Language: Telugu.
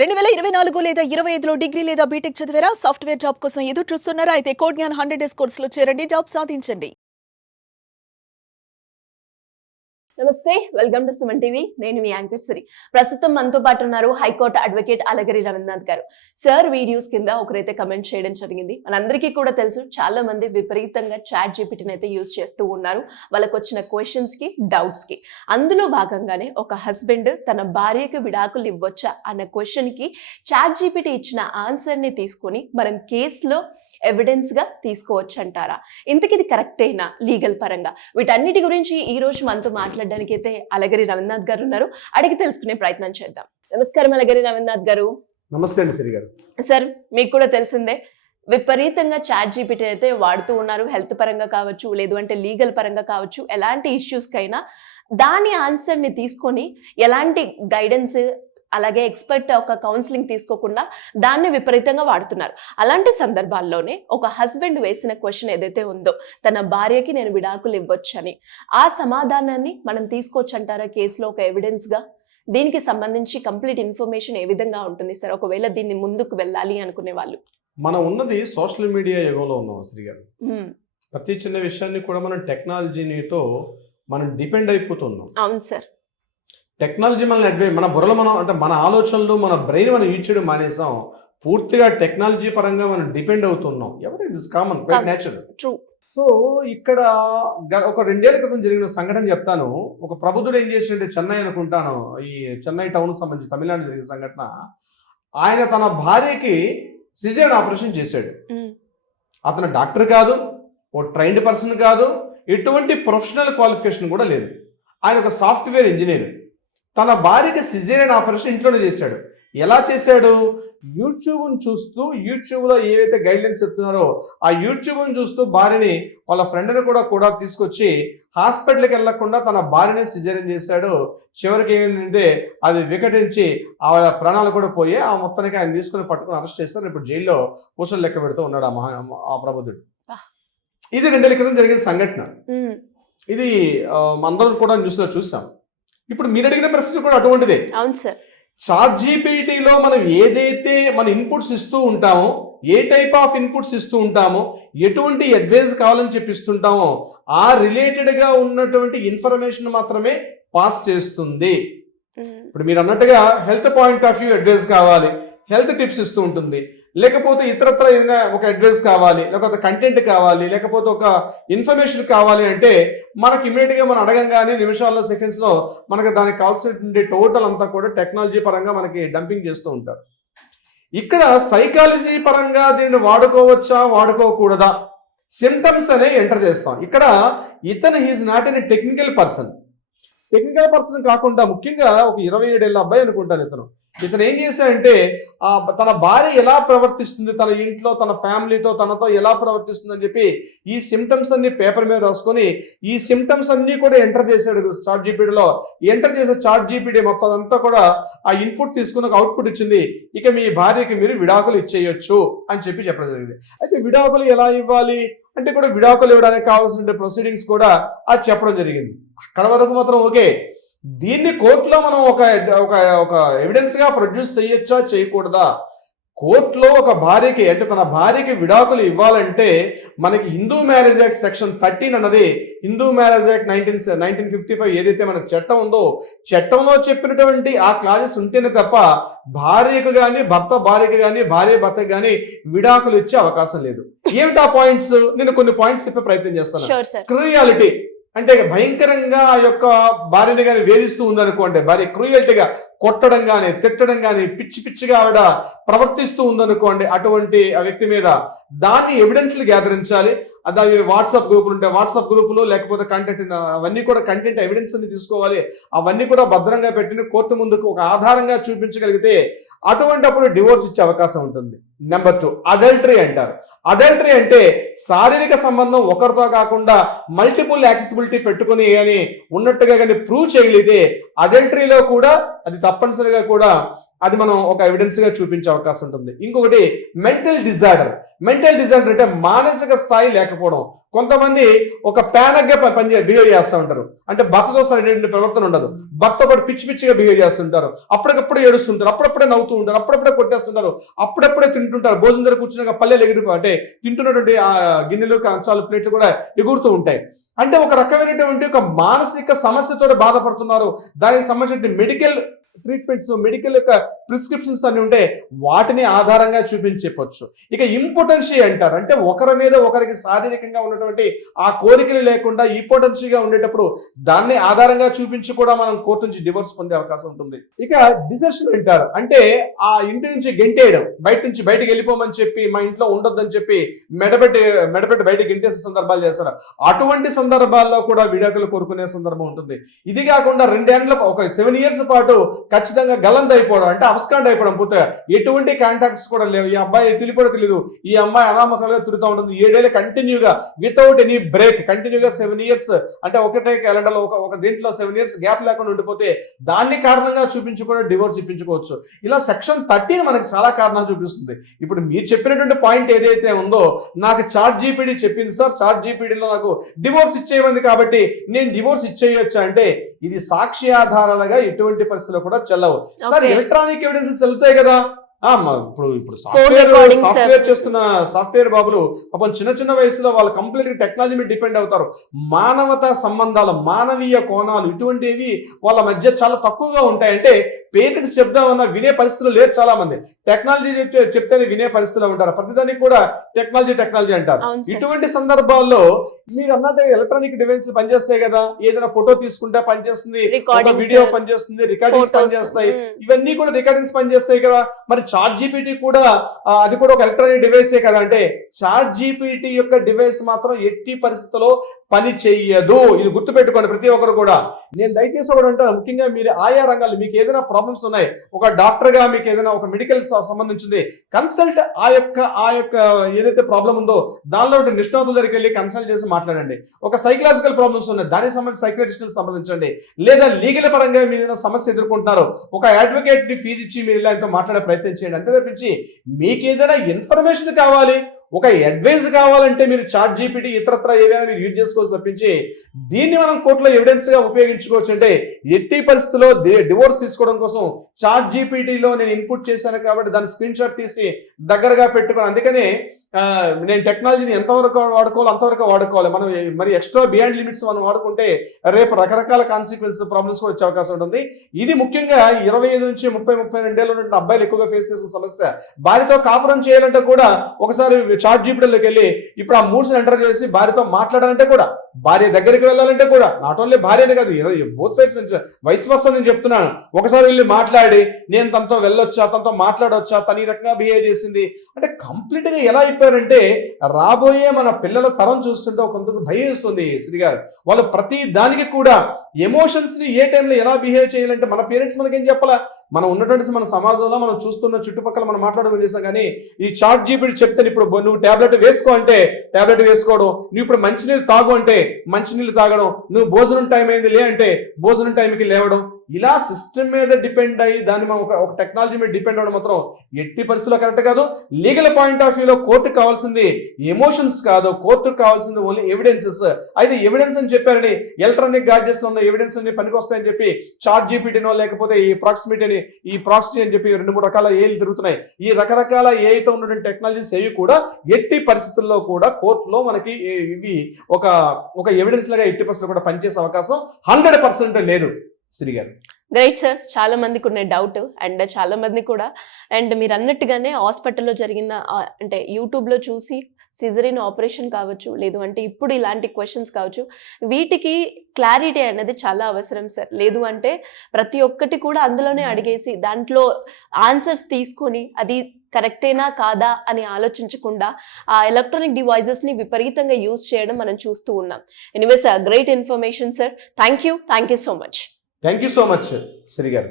2024 లేదా 25లో డిగ్రీ లేదా బీటెక్ చదివారా? సాఫ్ట్వేర్ జాబ్ కోసం ఎదురు చూస్తున్నారా? అయితే కోడ్ జ్ఞాన్ 100 డేస్ కోర్సులో చేరండి, జాబ్ సాధించండి. నమస్తే, వెల్కమ్ టు సుమన్ టీవీ. నేను మీ యాంకర్ సిరి. ప్రస్తుతం మనతో పాటు ఉన్నారు హైకోర్టు అడ్వకేట్ అలగిరి రవీంద్రనాథ్ గారు. సార్ వీడియోస్ కింద ఒకరైతే కమెంట్ చేయడం జరిగింది. మనందరికీ కూడా తెలుసు, చాలా మంది విపరీతంగా చాట్ జీపీటీని అయితే యూజ్ చేస్తూ ఉన్నారు వాళ్ళకు వచ్చిన క్వశ్చన్స్ కి, డౌట్స్ కి. అందులో భాగంగానే ఒక హస్బెండ్ తన భార్యకు విడాకులు ఇవ్వొచ్చా అన్న క్వశ్చన్ కి చాట్ జీపీటీ ఇచ్చిన ఆన్సర్ ని తీసుకొని మనం కేసులో ఎవిడెన్స్ గా తీసుకోవచ్చు అంటారా? ఇంతకీ ఇది కరెక్ట్ అయినా లీగల్ పరంగా? వీటన్నిటి గురించి ఈ రోజు మనతో మాట్లాడడానికి అయితే అలగిరి రవీంద్రనాథ్ గారు ఉన్నారు. అడిగి తెలుసుకునే ప్రయత్నం చేద్దాం. నమస్కారం అలగిరి రవీంద్రనాథ్ గారు. నమస్తే అండి సిరి గారు. సార్, మీకు కూడా తెలిసిందే, విపరీతంగా చాట్ జీపీటీ అయితే వాడుతూ ఉన్నారు. హెల్త్ పరంగా కావచ్చు, లేదు అంటే లీగల్ పరంగా కావచ్చు, ఎలాంటి ఇష్యూస్ కైనా దాని ఆన్సర్ ని తీసుకొని ఎలాంటి గైడెన్స్ అలాగే ఎక్స్పర్ట్ ఒక కౌన్సిలింగ్ తీసుకోకుండా దాన్ని విపరీతంగా వాడుతున్నారు. అలాంటి సందర్భాల్లోనే ఒక హస్బెండ్ వేసిన క్వశ్చన్ ఏదైతే ఉందో, తన భార్యకి నేను విడాకులు ఇవ్వొచ్చని, ఆ సమాధానాన్ని మనం తీసుకోవచ్చు అంటారా కేసులో ఒక ఎవిడెన్స్ గా? దీనికి సంబంధించి కంప్లీట్ ఇన్ఫర్మేషన్ ఏ విధంగా ఉంటుంది సార్, ఒకవేళ దీన్ని ముందుకు వెళ్ళాలి అనుకునే వాళ్ళు? మనం ఉన్నది సోషల్ మీడియా యుగంలో ఉన్నాం శ్రీ గారు. ప్రతి చిన్న విషయాన్ని కూడా మనం టెక్నాలజీతో మనం డిపెండ్ అయిపోతున్నాం. అవును సార్. టెక్నాలజీ మనల్ని మన బుర్రలో మనం అంటే మన ఆలోచనలు, మన బ్రెయిన్ మనం యూజ్ చేయడం మానేసాం. పూర్తిగా టెక్నాలజీ పరంగా మనం డిపెండ్ అవుతున్నాం. ఎవరు it is common, quite natural. True. So ఇక్కడ ఒక 2 ఏళ్ల క్రితం జరిగిన సంఘటన చెప్తాను. ఒక ప్రబుద్ధుడు ఏం చేసిండే, చెన్నై అనుకుంటాను, ఈ చెన్నై టౌన్ సంబంధించి తమిళనాడు జరిగిన సంఘటన. ఆయన తన భార్యకి సిజేరియన్ ఆపరేషన్ చేశాడు. అతను డాక్టర్ కాదు, ఓ ట్రైన్డ్ పర్సన్ కాదు, ఎటువంటి ప్రొఫెషనల్ క్వాలిఫికేషన్ కూడా లేదు. ఆయన ఒక సాఫ్ట్వేర్ ఇంజనీర్. తన భార్యకి సిజేరియన్ ఆపరేషన్ ఇంట్లోనే చేశాడు. ఎలా చేశాడు? యూట్యూబ్ను చూస్తూ, యూట్యూబ్లో ఏవైతే గైడ్లైన్స్ చెప్తున్నారో ఆ యూట్యూబ్ను చూస్తూ భార్యని, వాళ్ళ ఫ్రెండ్ని కూడా తీసుకొచ్చి హాస్పిటల్కి వెళ్లకుండా తన భార్యని సిజేరియన్ చేశాడు. చివరికి ఏమైందంటే అది వికటించి ఆ ప్రాణాలు కూడా పోయి ఆ మొత్తానికి ఆయన తీసుకుని పట్టుకుని అరెస్ట్ చేస్తారు. ఇప్పుడు జైల్లో పూసలు లెక్క పెడుతూ ఉన్నాడు ఆ ప్రబుద్ధుడు. ఇది 2 ఏళ్ల క్రితం జరిగిన సంఘటన. ఇది అందరం కూడా న్యూస్లో చూసాం. ఇప్పుడు మీరు అడిగిన ప్రశ్న కూడా అటువంటిదే. అవును సార్. చాట్ జీపీటీలో మనం ఏదైతే మన ఇన్పుట్స్ ఇస్తూ ఉంటామో, ఏ టైప్ ఆఫ్ ఇన్పుట్స్ ఇస్తూ ఉంటామో, ఎటువంటి అడ్వైజ్ కావాలని చెప్పిస్తుంటామో, ఆ రిలేటెడ్గా ఉన్నటువంటి ఇన్ఫర్మేషన్ మాత్రమే పాస్ చేస్తుంది. ఇప్పుడు మీరు అన్నట్టుగా health point of view advise కావాలి, హెల్త్ టిప్స్ ఇస్తూ ఉంటుంది. లేకపోతే ఇతరత్ర ఏదైనా ఒక అడ్వైస్ కావాలి, లేకపోతే కంటెంట్ కావాలి, లేకపోతే ఒక ఇన్ఫర్మేషన్ కావాలి అంటే మనకి ఇమీడియట్గా మనం అడగంగానే నిమిషాల్లో, సెకండ్స్లో మనకు దానికి కావాల్సినటువంటి టోటల్ అంతా కూడా టెక్నాలజీ పరంగా మనకి డంపింగ్ చేస్తూ ఉంటారు. ఇక్కడ సైకాలజీ పరంగా దీన్ని వాడుకోవచ్చా, వాడుకోకూడదా, సిమ్టమ్స్ అనే ఎంటర్ చేస్తాం. ఇక్కడ ఇతను he is not an technical person. Technical person కాకుండా ముఖ్యంగా ఒక 27 ఏళ్ళ అబ్బాయి అనుకుంటాను. ఇతను ఏం చేశాడంటే తన భార్య ఎలా ప్రవర్తిస్తుంది, తన ఇంట్లో తన ఫ్యామిలీతో తనతో ఎలా ప్రవర్తిస్తుంది అని చెప్పి ఈ సిమ్టమ్స్ అన్ని పేపర్ మీద రాసుకొని ఈ సిమ్టమ్స్ అన్ని కూడా ఎంటర్ చేశాడు చాట్ జీపీటీలో. ఎంటర్ చేసే చాట్ జీపీటీ మొత్తం అంతా కూడా ఆ ఇన్పుట్ తీసుకుని ఒక అవుట్పుట్ ఇచ్చింది. ఇక మీ భార్యకి మీరు విడాకులు ఇచ్చేయొచ్చు అని చెప్పి చెప్పడం జరిగింది. అయితే విడాకులు ఎలా ఇవ్వాలి అంటే కూడా విడాకులు ఇవ్వడానికి కావాల్సిన ప్రొసీడింగ్స్ కూడా అది చెప్పడం జరిగింది. అక్కడ వరకు మాత్రం ఓకే. దీన్ని కోర్టులో మనం ఒక ఎవిడెన్స్గా ప్రొడ్యూస్ చేయొచ్చా, చేయకూడదా? కోర్టులో ఒక భార్యకి అంటే తన భార్యకి విడాకులు ఇవ్వాలంటే మనకి హిందూ మ్యారేజ్ యాక్ట్ సెక్షన్ 13 అన్నది, హిందూ మ్యారేజ్ యాక్ట్ 1955 ఏదైతే మనకు చట్టం ఉందో, చట్టంలో చెప్పినటువంటి ఆ క్లాజెస్ ఉంటేనే తప్ప భార్యకు కానీ, భార్యకు కానీ, భార్య భర్తకు కానీ విడాకులు ఇచ్చే అవకాశం లేదు. ఏమిటి ఆ పాయింట్స్? నేను కొన్ని పాయింట్స్ చెప్పే ప్రయత్నం చేస్తాను. క్రూయాలిటీ అంటే భయంకరంగా ఆ యొక్క భార్యని కానీ వేధిస్తూ ఉందనుకోండి, భార్య క్రూయల్టీగా కొట్టడం కానీ, తిట్టడం కానీ, పిచ్చిగా ఆవిడ ప్రవర్తిస్తూ ఉందనుకోండి, అటువంటి ఆ వ్యక్తి మీద దాన్ని ఎవిడెన్స్లు గ్యాదరించాలి. అది వాట్సాప్ గ్రూపులు ఉంటే వాట్సాప్ గ్రూపులు, లేకపోతే కంటెంట్, అవన్నీ కూడా కంటెంట్ ఎవిడెన్స్ అన్ని తీసుకోవాలి. అవన్నీ కూడా భద్రంగా పెట్టిన కోర్టు ముందుకు ఒక ఆధారంగా చూపించగలిగితే అటువంటిప్పుడు డివోర్స్ ఇచ్చే అవకాశం ఉంటుంది. నెంబర్ 2 అడల్టరీ అంటారు. అడల్టరీ అంటే శారీరక సంబంధం ఒకరితో కాకుండా మల్టిపుల్ యాక్సెసిబిలిటీ పెట్టుకుని కానీ ఉన్నట్టుగా కానీ ప్రూవ్ చేయగలిగితే అడల్టరీలో కూడా అది తప్పనిసరిగా కూడా అది మనం ఒక ఎవిడెన్స్ గా చూపించే అవకాశం ఉంటుంది. ఇంకొకటి మెంటల్ డిజార్డర్. మెంటల్ డిజార్డర్ అంటే మానసిక స్థాయి లేకపోవడం. కొంతమంది ఒక ప్యానక్ గా బిహేవ్ చేస్తూ ఉంటారు. అంటే భర్తతో సరైన ప్రవర్తన ఉండదు, భర్త పాటు పిచ్చి పిచ్చిగా బిహేవ్ చేస్తుంటారు, అప్పటికప్పుడే ఏడుస్తుంటారు, అప్పుడప్పుడే నవ్వుతూ ఉంటారు, అప్పుడప్పుడే కొట్టేస్తుంటారు, అప్పుడప్పుడే తింటుంటారు, భోజనం దగ్గర కూర్చున్నాక పల్లెలు ఎగిరిపో అంటే తింటున్నటువంటి ఆ గిన్నెలు కంచాలు ప్లేట్లు కూడా ఎగురుతూ ఉంటాయి. అంటే ఒక రకమైనటువంటి ఒక మానసిక సమస్యతో బాధపడుతున్నారు. దానికి సంబంధించిన మెడికల్ ట్రీట్మెంట్స్, మెడికల్ యొక్క ప్రిస్క్రిప్షన్స్ అన్ని ఉంటే వాటిని ఆధారంగా చూపించవచ్చు. ఇక ఇంపార్టెన్సీ అంటారు, అంటే ఒకరి మీద ఒకరికి శారీరకంగా ఉన్నటువంటి ఆ కోరికలు లేకుండా ఇంపార్టెన్సీగా ఉండేటప్పుడు దాన్ని ఆధారంగా చూపించి కూడా మనం కోర్టు నుంచి డివోర్స్ పొందే అవకాశం ఉంటుంది. ఇక డిసెషన్ అంటారు, అంటే ఆ ఇంటి నుంచి గెంటేయడం, బయటికి వెళ్ళిపోమని చెప్పి, మా ఇంట్లో ఉండొద్దని చెప్పి మెడపెట్టి బయటకి గెంటేసే సందర్భాలు చేస్తారు. అటువంటి సందర్భాల్లో కూడా విడాకులు కోరుకునే సందర్భం ఉంటుంది. ఇది కాకుండా 2 ఏళ్ల ఒక 7 years పాటు ఖచ్చితంగా గల్లంత అయిపోవడం, అంటే అబ్స్కాండ్ అయిపోవడం, పూర్తిగా ఎటువంటి కాంటాక్ట్స్ కూడా లేవు, ఈ అబ్బాయి తెలియపోవడం తెలియదు, ఈ అమ్మాయి అనామకంగా తిరుగుతూ ఉంటుంది 7 ఏళ్ళు కంటిన్యూగా వితౌట్ ఎనీ బ్రేక్, కంటిన్యూగా 7 years, అంటే ఒకటే క్యాలెండర్లో ఒక దీంట్లో 7 years గ్యాప్ లేకుండా ఉండిపోతే దాన్ని కారణంగా చూపించి కూడా డివోర్స్ ఇప్పించుకోవచ్చు. ఇలా సెక్షన్ 13 మనకు చాలా కారణాలు చూపిస్తుంది. ఇప్పుడు మీరు చెప్పినటువంటి పాయింట్ ఏదైతే ఉందో, నాకు ChatGPT చెప్పింది సార్, ChatGPTలో నాకు డివోర్స్ ఇచ్చేయమంది కాబట్టి నేను డివోర్స్ ఇచ్చేయొచ్చా అంటే, ఇది సాక్షి ఆధారాలుగా ఎటువంటి పరిస్థితుల్లో కూడా చెల్లవు సార్. ఎలక్ట్రానిక్ ఎవిడెన్స్ చెల్లుతాయి కదా. ఇప్పుడు సాఫ్ట్వేర్ చేస్తున్న సాఫ్ట్వేర్ బాబులు పాపం చిన్న వయసులో వాళ్ళు కంప్లీట్ టెక్నాలజీ మీద డిపెండ్ అవుతారు. మానవతా సంబంధాలు, మానవీయ కోణాలు ఇటువంటివి వాళ్ళ మధ్య చాలా తక్కువగా ఉంటాయి. అంటే పేరెంట్స్ చెప్దామన్నా వినే పరిస్థితులు లేరు చాలా మంది. టెక్నాలజీ చెప్తేనే వినే పరిస్థితిలో ఉంటారు. ప్రతిదానికి కూడా టెక్నాలజీ అంటారు. ఇటువంటి సందర్భాల్లో మీరు అన్నట్టు ఎలక్ట్రానిక్ డివైస్ పనిచేస్తాయి కదా, ఏదైనా ఫోటో తీసుకుంటే పనిచేస్తుంది, వీడియో పనిచేస్తుంది, రికార్డింగ్స్ పనిచేస్తాయి, ఇవన్నీ కూడా రికార్డింగ్స్ పనిచేస్తాయి కదా. మరి ChatGPT కూడా అది కూడా ఒక ఎలక్ట్రానిక్ డివైసే కదా. అంటే ChatGPT యొక్క డివైస్ మాత్రం ఎట్టి పరిస్థితుల్లో పని చెయ్యదు. ఇది గుర్తుపెట్టుకోండి ప్రతి ఒక్కరు కూడా. నేను దయచేసి ఒకటి అంటాను, ముఖ్యంగా మీరు ఆయా రంగాలు మీకు ఏదైనా ప్రాబ్లమ్స్ ఉన్నాయి, ఒక డాక్టర్ గా మీకు ఏదైనా ఒక మెడికల్ సంబంధించింది కన్సల్ట్ ఆ యొక్క ఏదైతే ప్రాబ్లం ఉందో దానిలో నిష్ణాతుల దగ్గరికి వెళ్ళి కన్సల్ట్ చేసి మాట్లాడండి. ఒక సైకలాజికల్ ప్రాబ్లమ్స్ ఉన్నాయి, దానికి సంబంధించి సైకియాట్రిస్ట్కి సంబంధించండి. లేదా లీగల్ పరంగా మీరు ఏదైనా సమస్య ఎదుర్కొంటున్నారు, ఒక అడ్వకేట్ ని ఫీజు ఇచ్చి మీరు ఇలా ఆయనతో మాట్లాడే ప్రయత్నం చేయండి. అంతే తప్పించి మీకు ఏదైనా ఇన్ఫర్మేషన్ కావాలి, ఒక అడ్వైజ్ కావాలంటే మీరు ChatGPT ఇతరత్ర ఏదైనా మీరు యూజ్ చేసుకోవచ్చు తప్పించి దీన్ని మనం కోర్టులో ఎవిడెన్స్ గా ఉపయోగించుకోవచ్చు అంటే ఎట్టి పరిస్థితుల్లో డివోర్స్ తీసుకోవడం కోసం ChatGPTలో నేను ఇన్పుట్ చేశాను కాబట్టి దాన్ని స్క్రీన్ షాట్ తీసి దగ్గరగా పెట్టుకోను. అందుకనే నేను టెక్నాలజీని ఎంతవరకు వాడుకోవాలో అంతవరకు వాడుకోవాలి. మనం మరి ఎక్స్ట్రా బియాండ్ లిమిట్స్ మనం వాడుకుంటే రేపు రకరకాల కాన్సిక్వెన్స్ ప్రాబ్లమ్స్ కూడా వచ్చే అవకాశం ఉంటుంది. ఇది ముఖ్యంగా 25 నుంచి 30-32 ఏళ్ళ ఉన్న అబ్బాయిలు ఎక్కువగా ఫేస్ చేసిన సమస్య. భార్యతో కాపురం చేయాలంటే కూడా ఒకసారి ChatGPTలోకి వెళ్ళి ఇప్పుడు ఆ మూడ్స్ ఎంటర్ చేసి భార్యతో మాట్లాడాలంటే కూడా, భార్య దగ్గరికి వెళ్ళాలంటే కూడా, నాట్ ఓన్లీ భార్యనే కాదు, బోత్ సైడ్స్ నుంచి వైస్ వర్సా నేను చెప్తున్నాను. ఒకసారి వెళ్ళి మాట్లాడి నేను తనతో వెళ్ళొచ్చా, తనతో మాట్లాడొచ్చా, తన ఈ రకంగా బిహేవ్ చేసింది అంటే కంప్లీట్ గా ఎలా అయిపోయారంటే రాబోయే మన పిల్లల తరం చూస్తుంటే కొంతకు భయం ఇస్తుంది శ్రీ గారు. వాళ్ళు ప్రతి దానికి కూడా ఎమోషన్స్ ని ఏ టైంలో ఎలా బిహేవ్ చేయాలంటే మన పేరెంట్స్ మనకేం చెప్పాలా, మనం ఉన్నటువంటి మన సమాజంలో మనం చూస్తున్న చుట్టుపక్కల మనం మాట్లాడుకుని చేస్తాం. కానీ ఈ ChatGPT చెప్తే ఇప్పుడు నువ్వు టాబ్లెట్ వేసుకో అంటే టాబ్లెట్ వేసుకోవడం, నువ్వు ఇప్పుడు మంచినీళ్ళు తాగు అంటే మంచినీళ్ళు తాగడం, నువ్వు భోజనం టైం అయింది లే అంటే భోజనం టైంకి లేవడం, ఇలా సిస్టమ్ మీద డిపెండ్ అయ్యి దాన్ని మనం ఒక టెక్నాలజీ మీద డిపెండ్ అవ్వడం మాత్రం ఎట్టి పరిస్థితుల్లో కరెక్ట్ కాదు. లీగల్ పాయింట్ ఆఫ్ వ్యూలో కోర్టుకు కావాల్సింది ఎమోషన్స్ కాదు, కోర్టుకు కావాల్సింది ఓన్లీ ఎవిడెన్సెస్. అయితే ఎవిడెన్స్ అని చెప్పారని ఎలక్ట్రానిక్ గాడ్జెట్స్ ఉన్న ఎవిడెన్స్ అన్ని పనికొస్తాయని చెప్పి ChatGPTనో లేకపోతే ఈ ప్రాక్సిటీ అని చెప్పి 2-3 రకాల ఏలు తిరుగుతున్నాయి. ఈ రకరకాల ఏఐతో ఉన్నటువంటి టెక్నాలజీస్ ఏవి కూడా ఎట్టి పరిస్థితుల్లో కూడా కోర్టులో మనకి ఇవి ఒక ఎవిడెన్స్ లాగా ఎట్టి పరిస్థితుల్లో కూడా పనిచేసే అవకాశం 100% లేదు శ్రీ గారు. గ్రేట్ సార్, చాలా మందికి ఉన్న డౌట్ అండ్ చాలా మంది కూడా అండ్ మీరు అన్నట్టుగానే హాస్పిటల్లో జరిగిన అంటే యూట్యూబ్లో చూసి సిజరీన్ ఆపరేషన్ కావచ్చు, లేదు అంటే ఇప్పుడు ఇలాంటి క్వశ్చన్స్ కావచ్చు, వీటికి క్లారిటీ అనేది చాలా అవసరం సార్. లేదు అంటే ప్రతి ఒక్కటి కూడా అందులోనే అడిగేసి దాంట్లో ఆన్సర్స్ తీసుకొని అది కరెక్టేనా కాదా అని ఆలోచించకుండా ఆ ఎలక్ట్రానిక్ డివైజెస్ని విపరీతంగా యూజ్ చేయడం మనం చూస్తూ ఉన్నాం. Anyways great information sir. Thank you so much. Thank you so much Shri గారు.